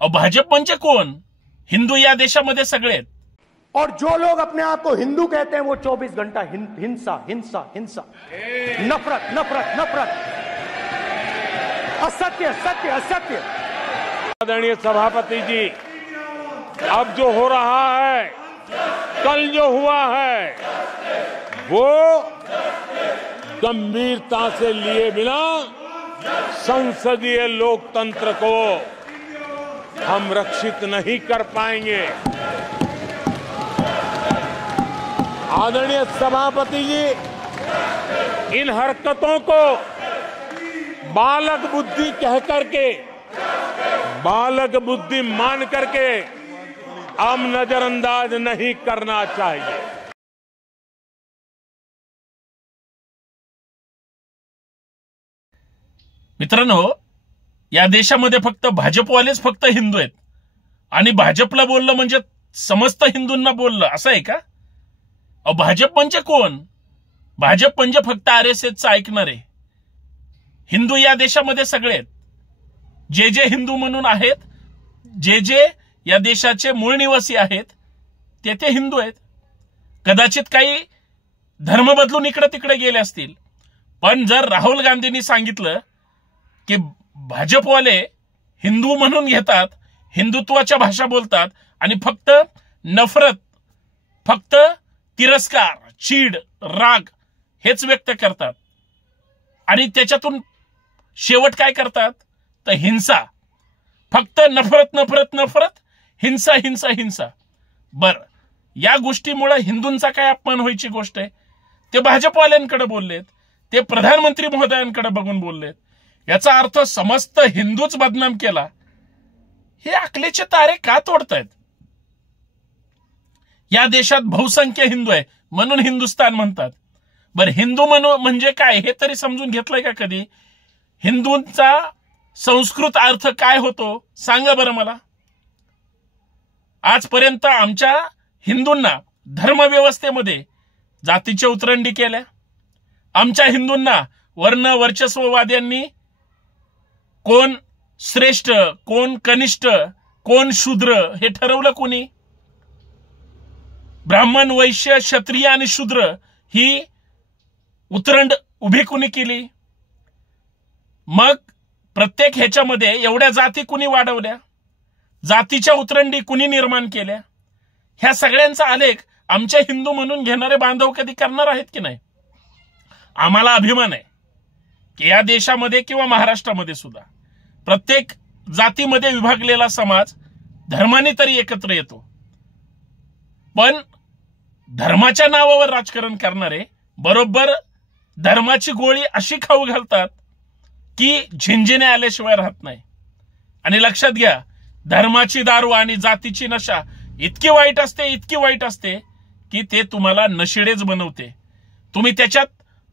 भाजप म्हणजे कोण? हिंदू या देशामध्ये सगळे आहेत। और जो लोग अपने आप को हिंदू कहते हैं वो 24 घंटा हिंसा हिंसा हिंसा, नफरत नफरत नफरत, असत्य सत्य असत्य। आदरणीय सभापति जी, अब जो हो रहा है, कल जो हुआ है, वो गंभीरता से लिए बिना संसदीय लोकतंत्र को हम रक्षित नहीं कर पाएंगे। आदरणीय सभापति जी, इन हरकतों को बालक बुद्धि कह करके, बालक बुद्धि मान करके हम नजरअंदाज नहीं करना चाहिए। मित्रांनो, या देशामध्ये फक्त भाजपवालेच फक्त हिंदू आहेत आणि भाजपला बोललं म्हणजे समस्त हिंदूंना बोललं असं आहे का? भाजप म्हणजे कोण? भाजप म्हणजे फक्त आरएसएसचं ऐकणारे। हिंदू या देशामध्ये सगळे आहेत। जे जे हिंदू म्हणून आहेत, जे जे या देशाचे मूळ निवासी आहेत, ते हिंदू आहेत। कदाचित काही धर्म बदलून इकडे तिकडे गेले असतील, पण जर राहुल गांधींनी सांगितलं की भाजपवाले हिंदू म्हणून घेतात, हिंदुत्वाच्या भाषा बोलतात आणि फक्त नफरत, फक्त तिरस्कार, चीड, राग हेच व्यक्त करतात आणि त्याच्यातून शेवट काय करतात तर हिंसा, फक्त नफरत नफरत नफरत, हिंसा हिंसा हिंसा। बर, या गोष्टीमुळे हिंदूंचा काय अपमान व्हायची गोष्ट आहे? ते भाजपवाल्यांकडे बोललेत, ते प्रधानमंत्री महोदयांकडे बघून बोललेत। याचा अर्थ समस्त हिंदूच बदनाम केला। हे अकलेचे तारे का तोडतायत? या देशात बहुसंख्य हिंदू आहे म्हणून हिंदुस्तान म्हणतात। बरं, हिंदू म्हणजे काय हे तरी समजून घेतलंय का कधी? हिंदूंचा संस्कृत अर्थ काय होतो सांगा बरं मला। आजपर्यंत आमच्या हिंदूंना धर्मव्यवस्थेमध्ये जातीच्या उतरंडी केल्या। आमच्या हिंदूंना वर्ण वर्चस्ववाद्यांनी कोण श्रेष्ठ, कोण कनिष्ठ, कोण शूद्र हे ठरवलं कोणी? ब्राह्मण, वैश्य, क्षत्रिय आणि शूद्र ही उतरंड उभी कुणी केली? मग प्रत्येक ह्याच्यामध्ये एवढ्या जाती कुणी वाढवल्या? जातीच्या उतरंडी कुणी निर्माण केल्या? ह्या सगळ्यांचा आलेख आमच्या हिंदू म्हणून घेणारे बांधव कधी करणार आहेत की नाही? आम्हाला अभिमान आहे की या देशामध्ये किंवा महाराष्ट्रामध्ये सुद्धा प्रत्येक जातीमध्ये विभागलेला समाज धर्माने तरी एकत्र येतो, पण धर्माच्या नावावर राजकारण करणारे बरोबर धर्माची गोळी अशी खाऊ घालतात की झिंझिने आल्याशिवाय राहत नाही। आणि लक्षात घ्या, धर्माची दारू आणि जातीची नशा इतकी वाईट असते, इतकी वाईट असते की ते तुम्हाला नशिडेच बनवते। तुम्ही त्याच्यात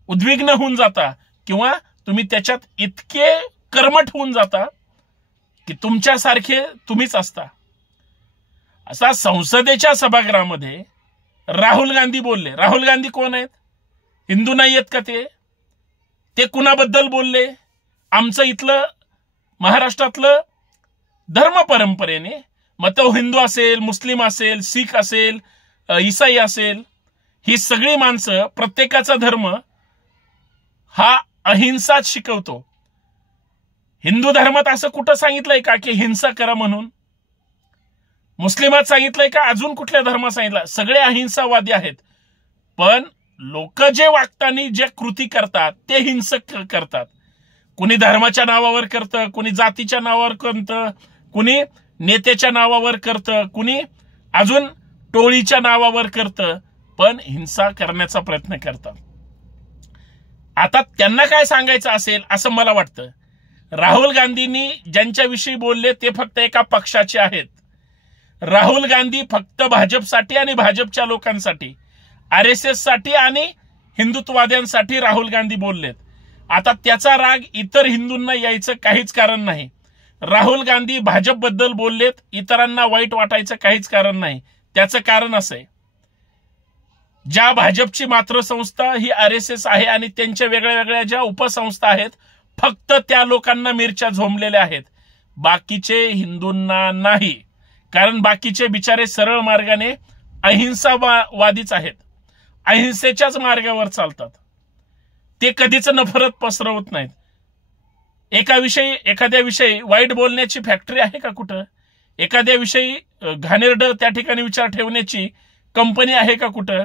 उद्विग्न होऊन जाता किंवा तुम्ही त्याच्यात इतके कर्मठ होऊन जाता की तुमच्यासारखे तुम्हीच असता। असा संसदेच्या सभागृहामध्ये राहुल गांधी बोलले। राहुल गांधी कोण आहेत? हिंदू नाही आहेत का ते? ते कुणाबद्दल बोलले? आमचं इथलं महाराष्ट्रातलं धर्म परंपरेने, मग तो हिंदू असेल, मुस्लिम असेल, सिख असेल, ईसाई असेल, ही सगळी माणसं प्रत्येकाचा धर्म हा अहिंसाच शिकवतो। हिंदू धर्मात असं कुठं सांगितलंय का की हिंसा करा म्हणून? मुस्लिमात सांगितलंय का? अजून कुठल्या धर्मात सांगितलं? सगळे अहिंसावादी आहेत, पण लोक जे वागताना जे कृती करतात ते हिंसक करतात। कुणी धर्माच्या नावावर करतं, कुणी जातीच्या नावावर करतं, कुणी नेत्याच्या नावावर करतं, कुणी अजून टोळीच्या नावावर करतं, पण हिंसा करण्याचा प्रयत्न करतात। आता त्यांना काय सांगायचं असेल असं मला वाटतं। राहुल गांधींनी ज्यांच्याविषयी बोलले ते फक्त एका पक्षाचे आहेत। राहुल गांधी फक्त भाजपसाठी आणि भाजपच्या लोकांसाठी, आरएसएस साठी आणि हिंदुत्ववाद्यांसाठी राहुल गांधी बोललेत। आता त्याचा राग इतर हिंदूंना यायचं काहीच कारण नाही। राहुल गांधी भाजपबद्दल बोललेत, इतरांना वाईट वाटायचं काहीच कारण नाही। त्याचं कारण असं आहे, ज्या भाजपची मातृसंस्था ही आरएसएस आहे आणि त्यांच्या वेगळ्या वेगळ्या ज्या उपसंस्था आहेत, फक्त त्या लोकांना मिरच्या झोंबलेल्या आहेत। बाकीचे हिंदूंना नाही. कारण बाकीचे बिचारे सरळ मार्गाने अहिंसावादीच आहेत, अहिंसेच्याच मार्गावर चालतात. ते कधीच नफरत पसरवत नाहीत. एखाद्या विषयी वाईट बोलण्याची फॅक्टरी आहे का कुठं? एखाद्या विषयी घाणेरडं त्या ठिकाणी विचार ठेवण्याची कंपनी आहे का कुठं?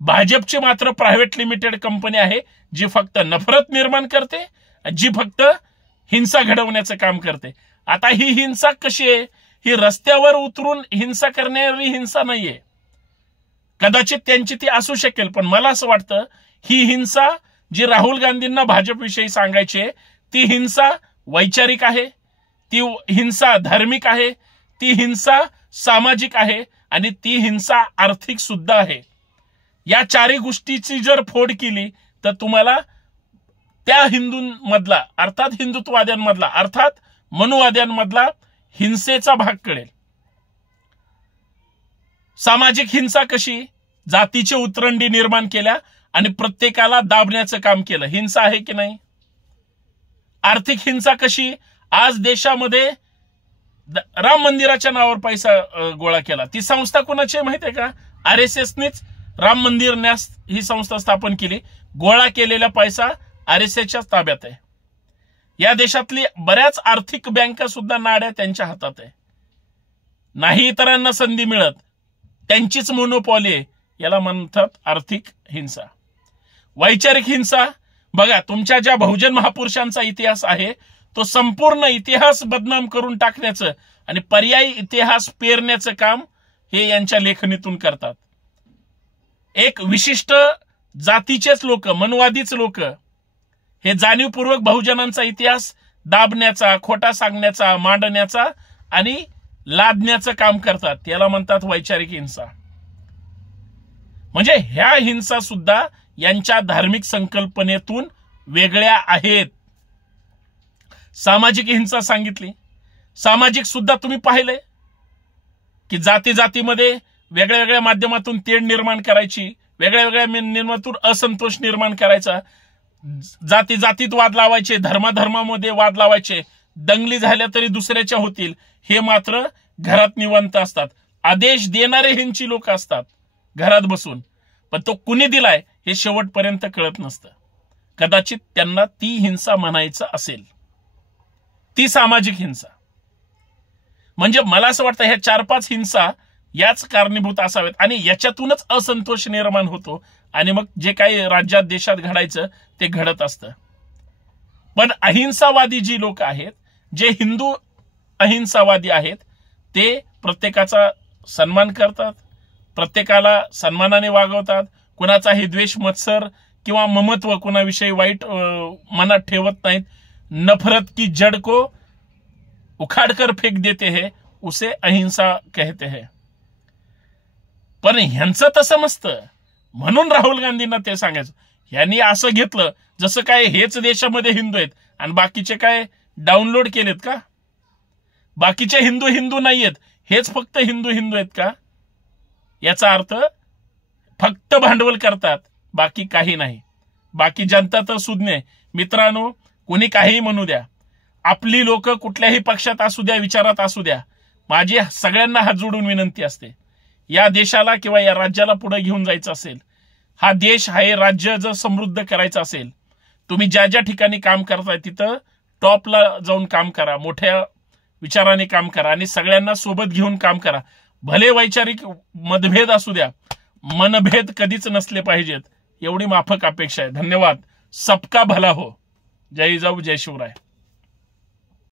भाजपची मात्र प्रायव्हेट लिमिटेड कंपनी आहे, जी फक्त नफरत निर्माण करते, जी फक्त हिंसा घडवण्याचं काम करते. आता ही हिंसा कशी आहे? ही रस्त्यावर उतरून हिंसा करणारी हिंसा नाहीये. कदाचित त्यांची ती असू शकेल, पण मला असं वाटतं ही हिंसा जी राहुल गांधींना भाजपविषयी सांगायची आहे, ती हिंसा वैचारिक आहे, ती हिंसा धार्मिक आहे, ती हिंसा सामाजिक आहे आणि ती हिंसा आर्थिक सुद्धा आहे. या चारही गोष्टीची जर फोड केली तर तुम्हाला त्या हिंदूंमधला अर्थात हिंदुत्ववाद्यांमधला अर्थात मनुवाद्यांमधला हिंसेचा भाग कळेल. सामाजिक हिंसा कशी? जातीचे उतरंडी निर्माण केल्या आणि प्रत्येकाला दाबण्याचं काम केलं. हिंसा आहे की नाही? आर्थिक हिंसा कशी? आज देशामध्ये राम मंदिराच्या नावावर पैसा गोळा केला. ती संस्था कोणाची आहे माहिती आहे का? RSSनेच राम मंदिर न्यास ही संस्था स्थापन केली. गोळा केलेला पैसा RSSच्या ताब्यात आहे. या देशातली बऱ्याच आर्थिक बँका सुद्धा नाड्या त्यांच्या हातात आहे. नाही इतरांना संधी मिळत, त्यांचीच मोनोपॉली आहे. याला म्हणतात आर्थिक हिंसा. वैचारिक हिंसा बघा, तुमच्या ज्या बहुजन महापुरुषांचा इतिहास आहे तो संपूर्ण इतिहास बदनाम करून टाकण्याचं आणि पर्यायी इतिहास पेरण्याचं काम हे यांच्या लेखणीतून करतात. एक विशिष्ट जातीचेच लोक, मनुवादीच लोक हे जाणीवपूर्वक बहुजनांचा इतिहास दाबण्याचा, खोटा सांगण्याचा, मांडण्याचा आणि लादण्याचं काम करतात. याला म्हणतात वैचारिक हिंसा. म्हणजे ह्या हिंसा सुद्धा यांच्या धार्मिक संकल्पनेतून वेगळ्या आहेत. सामाजिक हिंसा सांगितली. सामाजिक सुद्धा तुम्ही पाहिलंय की जाती जातीमध्ये वेगळ्या वेगळ्या माध्यमातून तेढ निर्माण करायची, वेगळ्या वेगळ्या निर्माणातून असंतोष निर्माण करायचा, जाती जातीत वाद लावायचे, धर्माधर्मामध्ये वाद लावायचे, दंगली झाल्या तरी दुसऱ्याच्या होतील. हे मात्र घरात निवांत असतात. आदेश देणारे ह्यांची लोक असतात घरात बसून, पण तो कुणी दिलाय हे शेवटपर्यंत कळत नसतं. कदाचित त्यांना ती हिंसा म्हणायचं असेल, ती सामाजिक हिंसा. म्हणजे मला असं वाटतं ह्या 4-5 हिंसा याच कारणीभूत असाव्यात आणि याच्यातूनच असंतोष निर्माण होतो आणि मग जे काही राज्यात देशात घडायचं ते घडत असतं. पण अहिंसावादी जी लोक आहेत, जे हिंदू अहिंसावादी आहेत, ते प्रत्येकाचा सन्मान करतात, प्रत्येकाला सन्मानाने वागवतात, कुणाचाही द्वेष, मत्सर किंवा ममत्व कुणाविषयी वाईट मनात ठेवत नाहीत. नफरत की जड़ को उखाड़कर फेक देते हैं, उसे अहिंसा कहते हैं. पण ह्यांचं तसं नसतं. म्हणून राहुल गांधींना ते सांगायचं. ह्यांनी असं घेतलं जसं काय हेच देशामध्ये हिंदू आहेत आणि बाकीचे काय डाउनलोड केलेत का? बाकीचे हिंदू हिंदू नाहीयेत, हेच फक्त हिंदू हिंदू आहेत का? याचा अर्थ फक्त भांडवल करतात, बाकी काही नाही. बाकी जनता तर सुज्ञ आहे. मित्रांनो, कोणी काही म्हणू द्या, आपली लोक कुठल्याही पक्षात असू द्या, विचारात असू द्या, माझी सगळ्यांना हात जोडून विनंती असते, या देशाला किंवा या राज्याला पुढे घेऊन जायचं असेल, हा देश हे राज्य जर समृद्ध करायचं असेल, तुम्ही ज्या ज्या ठिकाणी काम करताय तिथं टॉपला जाऊन काम करा, मोठ्या विचाराने काम करा आणि सगळ्यांना सोबत घेऊन काम करा. भले वैचारिक मतभेद असू द्या, मनभेद कधीच नसले पाहिजेत, एवढी माफक अपेक्षा आहे. धन्यवाद. सबका भला हो. जय जाऊ, जय शिवराय.